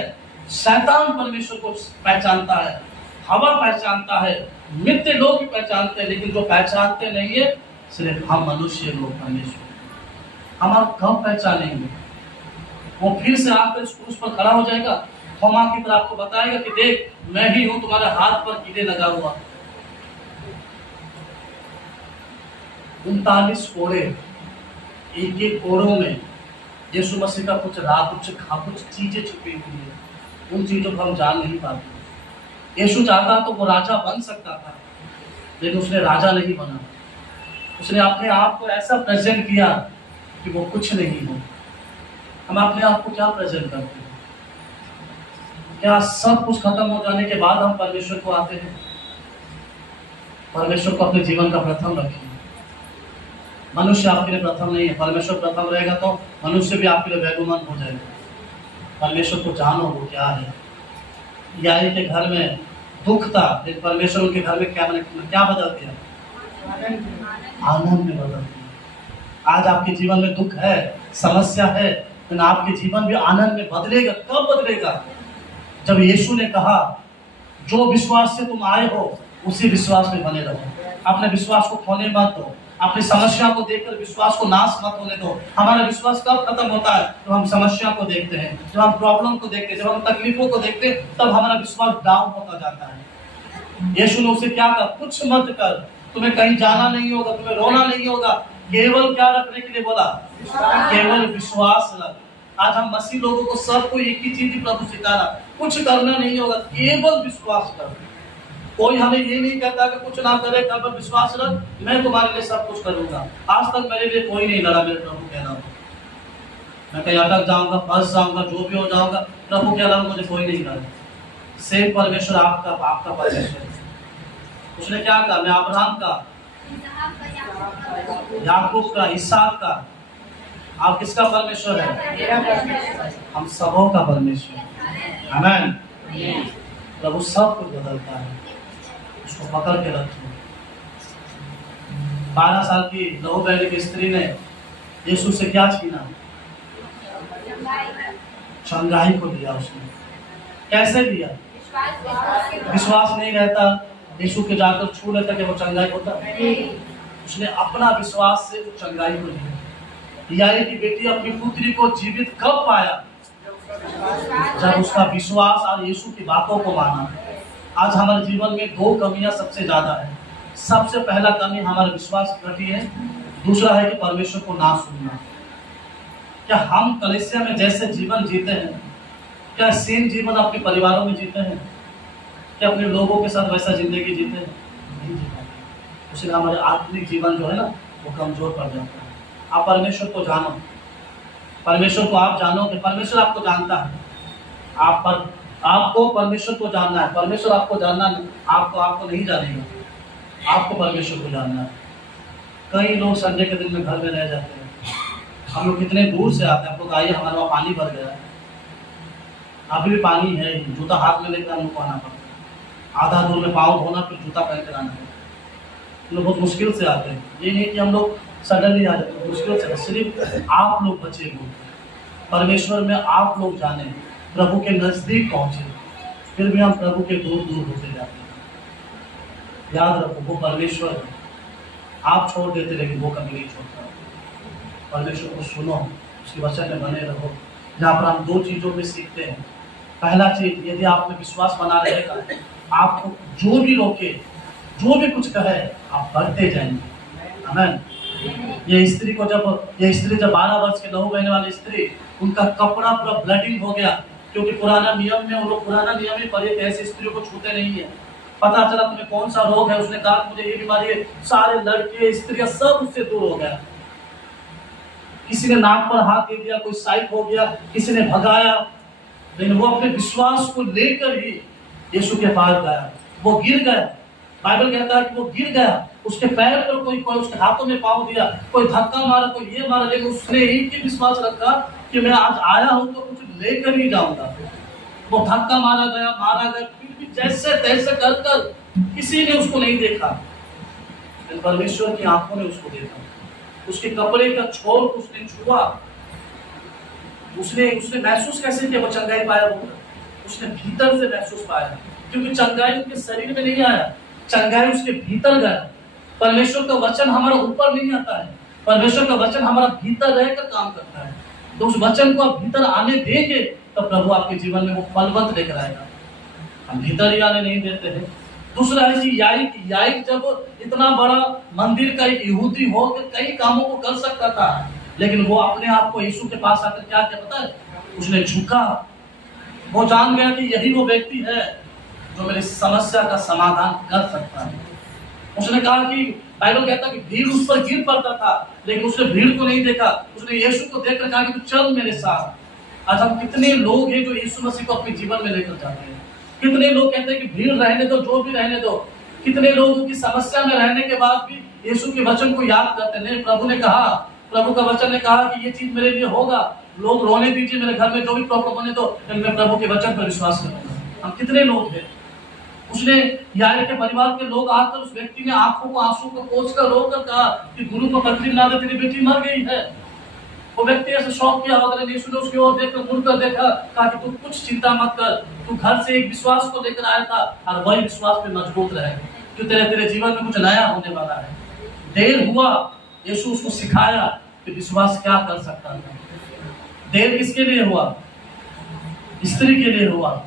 शैतान परमेश्वर को पहचानता है, हवा पहचानता है, मित्र लोग भी पहचानते हैं, लेकिन जो पहचानते नहीं है सिर्फ हम मनुष्य लोग परमेश्वर। हम आप कब पहचानेंगे? वो फिर से आकर इस क्रूस पर खड़ा हो जाएगा, थोमा की तरह आपको बताएगा कि देख मैं ही हूं, तुम्हारे हाथ पर कीड़े लगा हुआ। 39 कोड़े, एक एक कोड़ों में यीशु मसीह का कुछ चीजें छुपी हुई है। उन चीजों को हम जान नहीं पाते। यीशु चाहता तो वो राजा बन सकता था, लेकिन उसने राजा नहीं बना। उसने अपने आप को ऐसा प्रेजेंट किया कि वो कुछ नहीं हो। हम अपने आप को क्या प्रेजेंट करते हैं? क्या सब कुछ खत्म हो जाने के बाद हम परमेश्वर को आते हैं? परमेश्वर को अपने जीवन का प्रथम रखें। मनुष्य आपके लिए प्रथम नहीं है। परमेश्वर प्रथम रहेगा तो मनुष्य भी आपके लिए वैगुमान हो जाएगा। परमेश्वर को जानो वो क्या है। याई के घर में दुख था, लेकिन परमेश्वर उनके घर में क्या बदल दिया? आनंद में बदल दिया। आज आपके जीवन में दुख है, समस्या है, लेकिन आपके जीवन भी आनंद में बदलेगा। कब बदलेगा? जब यीशु ने कहा जो विश्वास से तुम आए हो उसी विश्वास में बने रहो। अपने विश्वास को खोने मत दो। अपनी समस्या को देखकर विश्वास को नाश मत होने दो। हमारा विश्वास कब खत्म होता है? जब हम समस्या को देखते हैं, जब हम प्रॉब्लम को देखते हैं, जब हम तकलीफों को देखते हैं, तब हमारा विश्वास डाउन होता जाता है। यीशु ने उसे क्या कहा? कुछ मत कर, तुम्हें कहीं जाना नहीं होगा, तुम्हें रोना नहीं होगा, केवल क्या रखने के लिए बोला? केवल विश्वास रख। आज हम मसीह लोगों को सबको एक ही चीज प्रभु सिखा रहा, कुछ करना नहीं होगा, केवल विश्वास कर। कोई हमें ये नहीं कहता कि कुछ ना करे, केवल विश्वास रख, मैं तुम्हारे लिए सब कुछ करूंगा। आज तक मेरे लिए कोई नहीं लड़ा, मेरे प्रभु कह रहा हूँ। मैं कहीं अटक जाऊंगा, फंस जाऊंगा, जो भी हो जाऊंगा, प्रभु कह रहा हूँ मुझे कोई नहीं लड़ा। सेम परमेश्वर आपका परमेश्वर। उसने क्या कहा? मैं अब्राहम का याकूब का, इसहाक का। आप किसका परमेश्वर है? हम सबों का परमेश्वर। आमीन। प्रभु सब कुछ बदलता है, उसको पकड़ के रखो। 12 साल की लहू बहने की स्त्री ने यीशु से क्या छीना? चंगाई को लिया उसने। कैसे लिया? विश्वास नहीं रहता, यीशु के जाकर छू लेता कि वो चंगाई होता। उसने अपना विश्वास से चंगाई को लिया। यानी की बेटी अपनी पुत्री को जीवित कब पाया? जब उसका विश्वास और यीशु की बातों को माना। आज हमारे जीवन में 2 कमियां सबसे ज्यादा है। सबसे पहला कमी हमारा विश्वास की घटी है, दूसरा है कि परमेश्वर को ना सुनना। क्या हम कलीसिया में जैसे जीवन जीते हैं, क्या सेम जीवन अपने परिवारों में जीते हैं? क्या अपने लोगों के साथ वैसा जिंदगी जीते हैं? नहीं जी पाते। उससे हमारे आत्मिक जीवन जो है ना, वो कमजोर पड़ जाता है। आप परमेश्वर को जानो, परमेश्वर को आप जानो कि परमेश्वर आपको जानता है। आपको परमेश्वर को जानना है। परमेश्वर आपको जानना नहीं, आपको नहीं जानेगा, आपको परमेश्वर को जानना है। कई लोग संडे के दिन में घर में रह जाते हैं। हम लोग कितने दूर से आते हैं, आप लोग आइए, हमारे वहाँ पानी भर गया है, अभी भी पानी है, जूता हाथ में लेकर हम लोग को आना पड़ता है। आधा दूर में पाँव धोना, फिर जूता पहन कर आना है। हम लोग बहुत मुश्किल से आते हैं। ये नहीं कि हम लोग सडनली आ जाते, मुश्किल से। सिर्फ आप लोग बचे हो, परमेश्वर में आप लोग जाने, प्रभु के नजदीक पहुंचे, फिर भी हम प्रभु के दूर दूर होते जाते हैं। याद रखो, वो परमेश्वर है। आप छोड़ देते लेकिन वो कभी नहीं छोड़ता। परमेश्वर को सुनो, उसके वचन में बने रहो। जहाँ पर हम 2 चीजों में सीखते हैं। पहला चीज, यदि आप में विश्वास बना रहेगा, आपको जो भी रोके, जो भी कुछ कहे, आप बढ़ते जाएंगे। आमीन। ये स्त्री जब 12 वर्ष के लहू बहने वाली स्त्री, उनका कपड़ा पूरा ब्लडिंग हो गया, क्योंकि पुराना नियम में वो लोग पुराना नियम ही पढ़े थे, ऐसी स्त्रियों को छूते नहीं है। पता चला तुम्हें कौन सा रोग है, उसने कहा मुझे ये बीमारी है, सारे लड़के स्त्रियां सब उससे दूर हो गया। किसी ने नाक पर हाथ दे दिया, कोई साइड हो गया, किसी ने भगाया, लेकिन वो अपने विश्वास को लेकर ही यीशु के पास गया। वो गिर गया, बाइबल कहता है कि वो गिर गया। उसके पैर पर कोई उसके हाथों में पाँव दिया, कोई धक्का मारा, कोई ये मारा, लेकिन उसने एक ही विश्वास रखा कि मैं आज आया हूं तो कुछ लेकर ही जाऊंगा। वो धक्का मारा गया, फिर भी जैसे तैसे कर किसी ने उसको नहीं देखा, लेकिन परमेश्वर की आंखों ने उसको देखा। उसके कपड़े का छोर उसने छुआ, उसने महसूस कैसे किया? वो चंगाई पाया, वो उसने भीतर से महसूस पाया, क्योंकि चंगाई उसके शरीर में नहीं आया, चंगाई उसके भीतर गया। परमेश्वर का वचन हमारा ऊपर नहीं आता है, परमेश्वर का वचन हमारा भीतर रहकर काम करता है। तो उस वचन को आप भीतर आने देंगे तो प्रभु आपके जीवन में वो फलवंत लेकर आएगा। हम भीतर ही आने नहीं देते हैं। दूसरा है कि याईक जब इतना बड़ा मंदिर का एक यहूदी हो के कई कामों को कर सकता था, लेकिन वो अपने आप को यीशु के पास आकर क्या किया पता है? उसने झुका। वो जान गया कि यही वो व्यक्ति है जो मेरी समस्या का समाधान कर सकता है। उसने कहा कि बाइबल कहता है कि भीड़ उस पर गिर पड़ता था, लेकिन उसने भीड़ को नहीं देखा, उसने यीशु को देखकर कहा कि तू चल मेरे साथ। आज हम कितने लोग हैं जो यीशु मसीह को अपने जीवन में लेकर जाते हैं। कितने लोग कहते हैं कि भीड़ रहने दो, जो भी रहने दो। कितने लोगों की समस्या में रहने के बाद भी यीशु के वचन को याद करते हैं। प्रभु ने कहा, प्रभु का वचन ने कहा कि ये चीज मेरे लिए होगा, लोग रोने दीजिए, मेरे घर में जो भी प्रॉब्लम होने दो, लेकिन मैं प्रभु के वचन पर विश्वास करूंगा। हम कितने लोग हैं। उसने याईर के परिवार के लोग आकर उस व्यक्ति ने आंखों को आंसू को पोंछकर रोकर कहा कि गुरु को पत्री बना दे, तेरी बेटी मर गई है। वो व्यक्ति ऐसे शौक किया होगा, यीशु ने उसकी ओर देखकर मुड़कर देखा, कहा कि तू कुछ चिंता मत कर, तू घर से एक विश्वास को लेकर आया था और वही विश्वास पे मजबूत रहे, कि तेरे जीवन में कुछ नया होने वाला है। देर हुआ, यीशु उसको सिखाया कि विश्वास क्या कर सकता था। देर किसके लिए हुआ? स्त्री के लिए हुआ,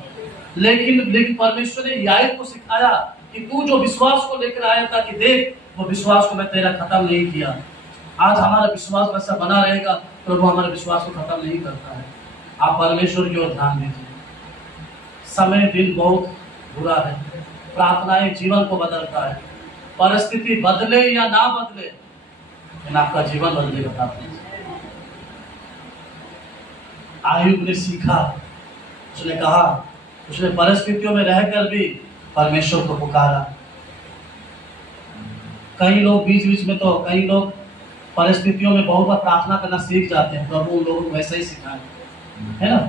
लेकिन परमेश्वर ने याईर को सिखाया कि तू जो विश्वास को लेकर आया था, कि देख वो विश्वास को मैं तेरा खत्म नहीं किया। आज हमारा विश्वास वैसा बना रहेगा, प्रभु हमारे विश्वास को खत्म नहीं करता है। आप परमेश्वर की ओर ध्यान दीजिए। समय दिन बहुत बुरा है, प्रार्थनाएं जीवन को बदलता है। परिस्थिति बदले या ना बदले, लेकिन आपका जीवन बदलेगा प्रार्थना से। आयुब ने सीखा, उसने कहा, उसने परिस्थितियों में रहकर भी परमेश्वर को पुकारा। कई लोग बीच बीच में तो कई लोग परिस्थितियों में बहुत बार प्रार्थना करना सीख जाते हैं, प्रभु उन लोगों को वैसा ही सिखाए, है ना।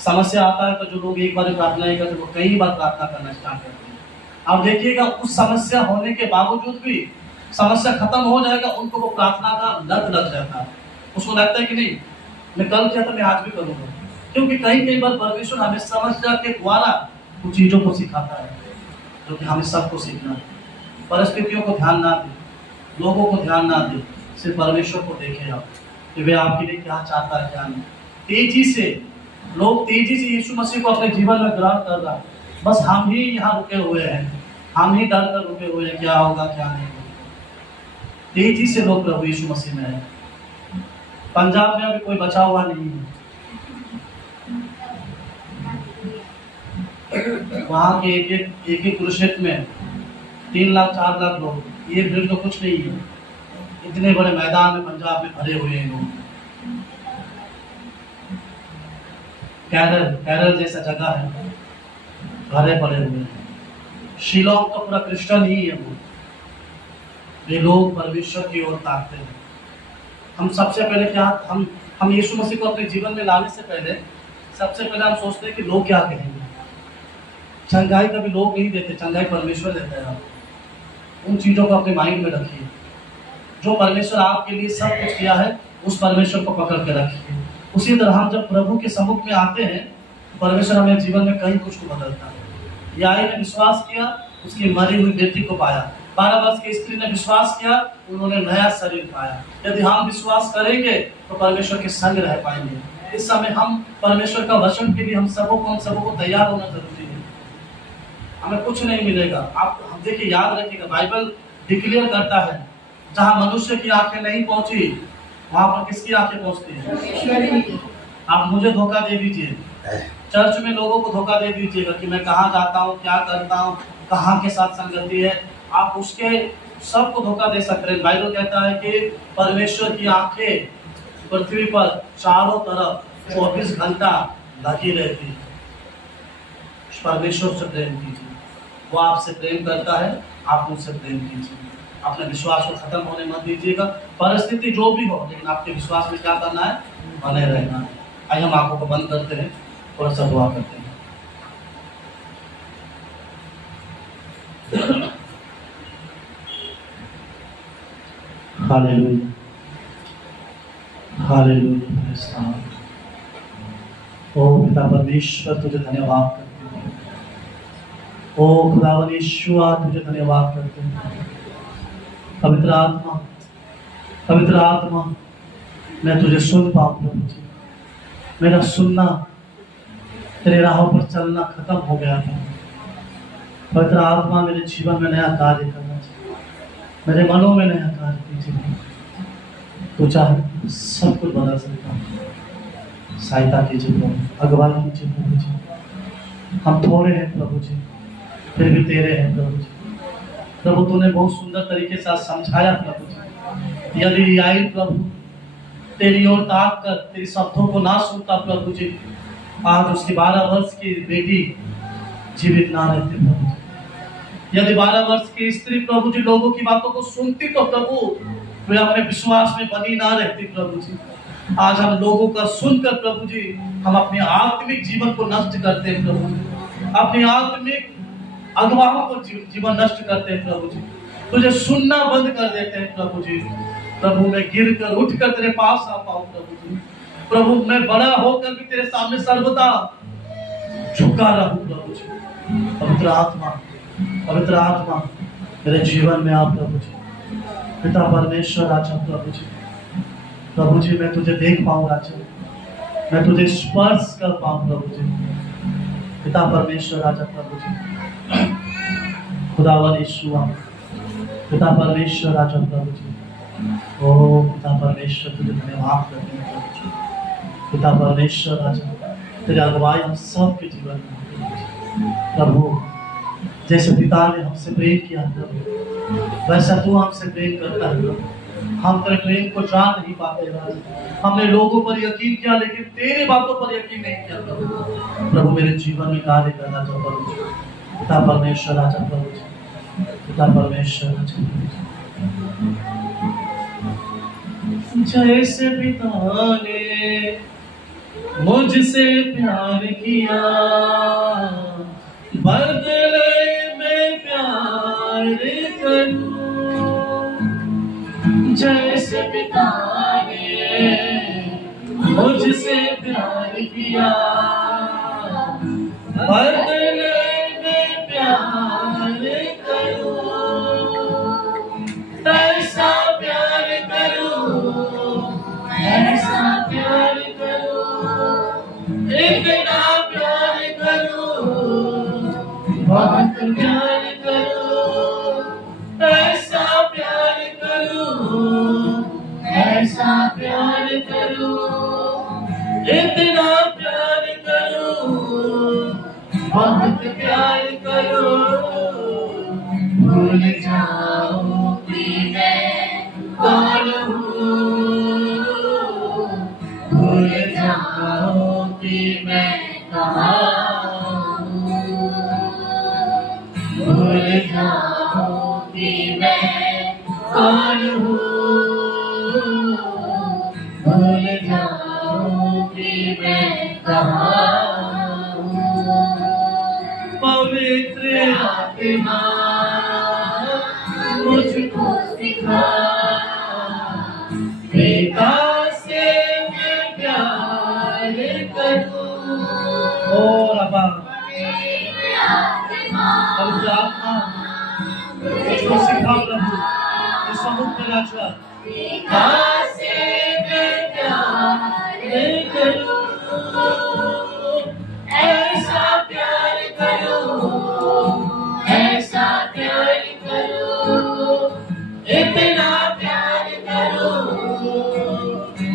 समस्या आता है तो जो लोग एक बार प्रार्थना नहीं करते वो कई बार प्रार्थना करना स्टार्ट करते हैं। अब देखिएगा उस समस्या होने के बावजूद भी समस्या खत्म हो जाएगा, उनको वो प्रार्थना का लत लग जाता है। उसको लगता है कि नहीं मैं कल किया था मैं आज भी करूंगा, क्योंकि कई बार परमेश्वर हमें समस्या के द्वारा कुछ चीजों को सिखाता है जो कि हमें सबको सीखना है। परिस्थितियों को ध्यान ना दे, लोगों को ध्यान ना दे, सिर्फ परमेश्वर को देखे आप कि वे आपके लिए क्या चाहता है क्या नहीं। तेजी से लोग तेजी से यीशु मसीह को अपने जीवन में ग्रहण कर रहा है, बस हम ही यहाँ रुके हुए हैं, हम ही डर कर रुके हुए हैं क्या होगा क्या नहीं होगा। तेजी से लोग प्रभु यीशु मसीह में है। पंजाब में अभी कोई बचा हुआ नहीं है, वहां के एक कुरुक्षेत्र में 3 लाख 4 लाख लोग, ये भीड़ तो कुछ नहीं है। इतने बड़े मैदान में पंजाब में भरे हुए हैं लोग। केरल जैसा जगह है, भरे पड़े हुए हैं। शिलोंग का पूरा क्रिश्चियन ही है वो। ये लोग परमेश्वर की ओर ताकते हैं। हम सबसे पहले क्या हम यीशु मसीह को अपने जीवन में लाने से पहले सबसे पहले हम सोचते हैं कि लोग क्या कहेंगे। चंगाई कभी लोग नहीं देते, चंगाई परमेश्वर देता है। आप उन चीजों को अपने माइंड में रखिए। जो परमेश्वर आपके लिए सब कुछ किया है उस परमेश्वर को पकड़ के रखिए। उसी तरह हम जब प्रभु के सम्मुख में आते हैं तो परमेश्वर हमें जीवन में कई कुछ को बदलता है। याई ने विश्वास किया, उसकी मरी हुई बेटी को पाया। 12 वर्ष की स्त्री ने विश्वास किया, उन्होंने नया शरीर पाया। यदि हम विश्वास करेंगे तो परमेश्वर के संग रह पाएंगे। इस समय हम परमेश्वर का वचन के लिए हम सबों को तैयार होना जरूरी है। हमें कुछ नहीं मिलेगा। आप हम देखिए, याद रखिएगा, बाइबल डिक्लेयर करता है जहाँ मनुष्य की आंखें नहीं पहुंची वहां पर किसकी आंखें पहुंचती है। आप मुझे धोखा दे दीजिए, चर्च में लोगों को धोखा दे दीजिएगा कि मैं कहाँ जाता हूँ, क्या करता हूँ, कहाँ के साथ संगति है, आप उसके सबको धोखा दे सकते हैं। बाइबल कहता है कि परमेश्वर की आंखें पृथ्वी पर चारों तरफ 24 घंटा लगी रहती है। परमेश्वर से प्रेम कीजिए, वो आपसे प्रेम करता है, आप मुझसे प्रेम कीजिए। अपने विश्वास को खत्म होने मत दीजिएगा। परिस्थिति जो भी हो, लेकिन आपके विश्वास में क्या करना है, बने रहना है। आइए हम आंखों को बंद करते हैं, थोड़ा सा दुआ करते हैं। Hallelujah, hallelujah. ओ पिता परमेश्वर, तुझे धन्यवाद करते हैं। ओ खुदावन यीशुआ, तुझे धन्यवाद करते हैं। पवित्र आत्मा, मैं तुझे सुन पाऊँ प्रभु जी। मेरा सुनना, तेरे राहों पर चलना खत्म हो गया था। पवित्र आत्मा, मेरे जीवन में नया कार्य करना चाहिए, मेरे मनों में नया कार्य कीजिए। तो चाहे सब कुछ बदल सकता हूँ। सहायता कीजिए प्रभु, अगुवाई कीजिए प्रभु जी। हम थोड़े हैं प्रभु जी, फिर भी तेरे हैं प्रभु जी। प्रभु तूने बहुत सुंदर तरीके से समझाया प्रभु जी। यदि आई प्रभु तेरी ओर ताक कर तेरी शब्दों को ना सुनता प्रभु जी, आज उसकी 12 वर्ष की बेटी जीवित ना रहती प्रभु जी। यदि 12 वर्ष की स्त्री प्रभु जी लोगों की बातों को सुनती तो प्रभु वे अपने विश्वास में बनी ना रहती प्रभु जी। आज हम लोगों का सुनकर प्रभु जी हम अपने आत्मिक जीवन को नष्ट करते हैं प्रभु जी। अपने आत्मिक अगुवाओं को जीवन नष्ट करते हैं प्रभु जी। तुझे सुनना बंद कर देते हैं प्रभु जी। प्रभु मैं गिर कर उठ कर तेरे पास आ पाऊं प्रभु जी। प्रभु मैं बड़ा होकर भी तेरे सामने सर्वदा झुका रहूं प्रभु जी। पवित्र आत्मा मेरे जीवन में आ प्रभु जी। पिता परमेश्वर राजा प्रभु जी, प्रभु जी मैं तुझे देख पाऊं राजा, मैं तुझे स्पर्श कर पाऊं प्रभु जी। पिता परमेश्वर राजा प्रभु जी, खुदावन यीशुआ, पिता परमेश्वर राजा प्रभु जी। ओ पिता परमेश्वर, तुझे धन्यवाद करते हैं प्रभु जी। पिता परमेश्वर राजा, तेरे अगुवाई हम सब के जीवन में प्रभु, जैसे पिता ने हमसे प्रेम किया प्रभु, वैसा तू हमसे प्रेम करता है प्रभु। हम तेरे प्रेम को जान नहीं पाते राजा। हमने लोगों पर यकीन किया लेकिन तेरे बातों पर यकीन नहीं किया प्रभु। प्रभु मेरे जीवन में कार्य करना चाहो प्रभु जी। पिता परमेश्वर राजा प्रभु जी, पिता परमेश्वर राजा प्रभु जी। जैसे पिता ने मुझसे प्यार किया, बदले में प्यार करूं। जैसे पिता ने मुझसे प्यार किया, बदले में प्यार करूं। ऐसा प्यार करूं, ऐसा प्यार करूं, इतना प्यार करूं, बहुत प्यार करूं। ऐसा प्यार करूं, ऐसा प्यार करूं, इतना प्यार करूं, बहुत प्यार करूं। भूल जाऊं कि मैं कौन हूँ, भूल जाऊं कि मैं कहाँ हूँ, भूल जाऊं कि मैं कौन हूँ, भूल जाऊं कि मैं कहाँ हूँ। पवित्र आत्मा मुझको सिखा, पिता से मैं प्यार करूं। ओ रब्बा, पवित्र आत्मा मुझको सिखा प्रभु, इस समुद्र में राजा, पिता से मैं प्यार करूं। ऐसा प्यार करूं, ऐसा प्यार करूं, इतना प्यार करूं,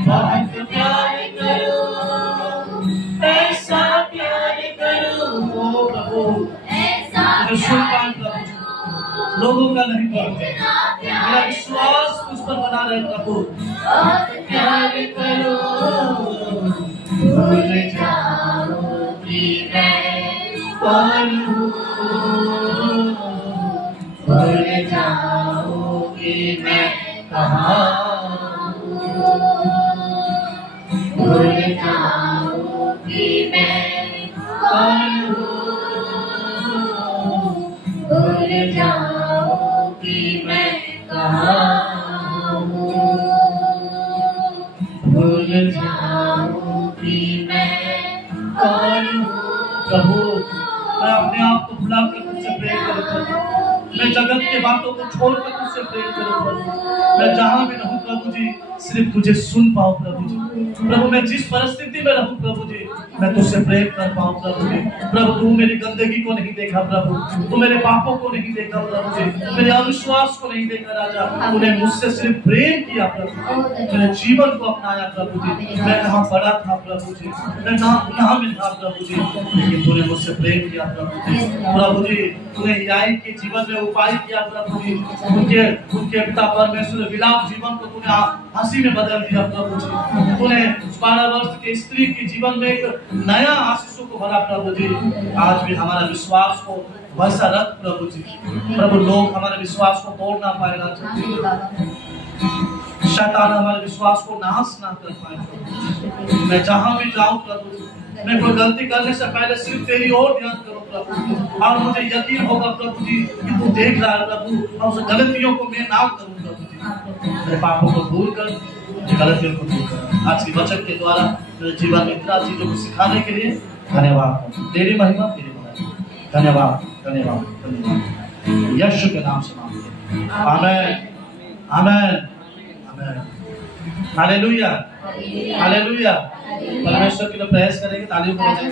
बहुत प्यार करूं। ऐसा प्यार करूं प्रभु, ऐसा सुन पाए प्रभु, लोगों का नहीं प्रभु, मेरा विश्वास उस पर बना रहे प्रभु। बहुत प्यार करूं, भूल जाऊं कि मैं कौन हूँ, भूल जाऊं कि मैं कहाँ हूँ, भूल जाऊं कि मैं कौन हूँ, भूल जाऊं कि मैं कहाँ हूँ, भूल जाऊं कि मैं कौन हूँ। प्रभु, मैं अपने आप को भुलाकर तुझसे प्रेम करूं प्रभु, मैं जगत के बातों को छोड़कर तुझसे प्रेम करूं प्रभु। मैं जहां भी रहूं प्रभु जी, सिर्फ तुझे सुन पाऊं प्रभु जी। प्रभु, मैं जिस परिस्थिति में रहूं प्रभु जी, मैं तुझसे प्रेम कर पाऊं प्रभु जी। प्रभु, तू मेरी गंदगी को नहीं देखा प्रभु, तू मेरे पापों को नहीं देखा प्रभु जी, मेरे अविश्वास को नहीं देखा राजा। तूने मुझसे सिर्फ प्रेम किया प्रभु, मेरे जीवन को अपनाया प्रभु जी। मैं कहाँ बड़ा था प्रभु जी, मैं कहाँ में था प्रभु जी, लेकिन तूने मुझसे प्रेम किया प्रभु जी। प्रभु जी, तूने याई के जीवन में उपाय किया प्रभु जी, उनके पिता परमेश्वर विलाप जीवन को तूने हंसी में बदल दिया प्रभु जी। तूने 12 वर्ष के स्त्री के जीवन में एक नया आशीषों को भरा प्रभु जी। आज भी हमारा विश्वास को वैसा रख प्रभु जी। प्रभु, लोग हमारे विश्वास को तोड़ ना पाएगा, शैतान हमारे विश्वास को नाश ना कर पाएगा। मैं जहां भी जाऊं प्रभु, मैं कोई गलती करने से पहले सिर्फ तेरी ओर ध्यान करूं प्रभु, और मुझे यकीन होगा प्रभु जी कि तू देख रहा है प्रभु, और उस गलतियों को मैं ना करूं प्रभु जी। मेरे पापों को दूर कर, गलतियों को दूर कर। आज की वचन के द्वारा मेरे जीवन में इतना चीजों को सिखाने के लिए धन्यवाद। तेरी महिमा, तेरी बड़ाई। धन्यवाद, धन्यवाद, धन्यवाद। यीशु के नाम से मांगते हैं, आमीन, आमीन, आमीन। Hallelujah, hallelujah. परमेश्वर के लिए प्रयास करेंगे, तालियों को बजाएं।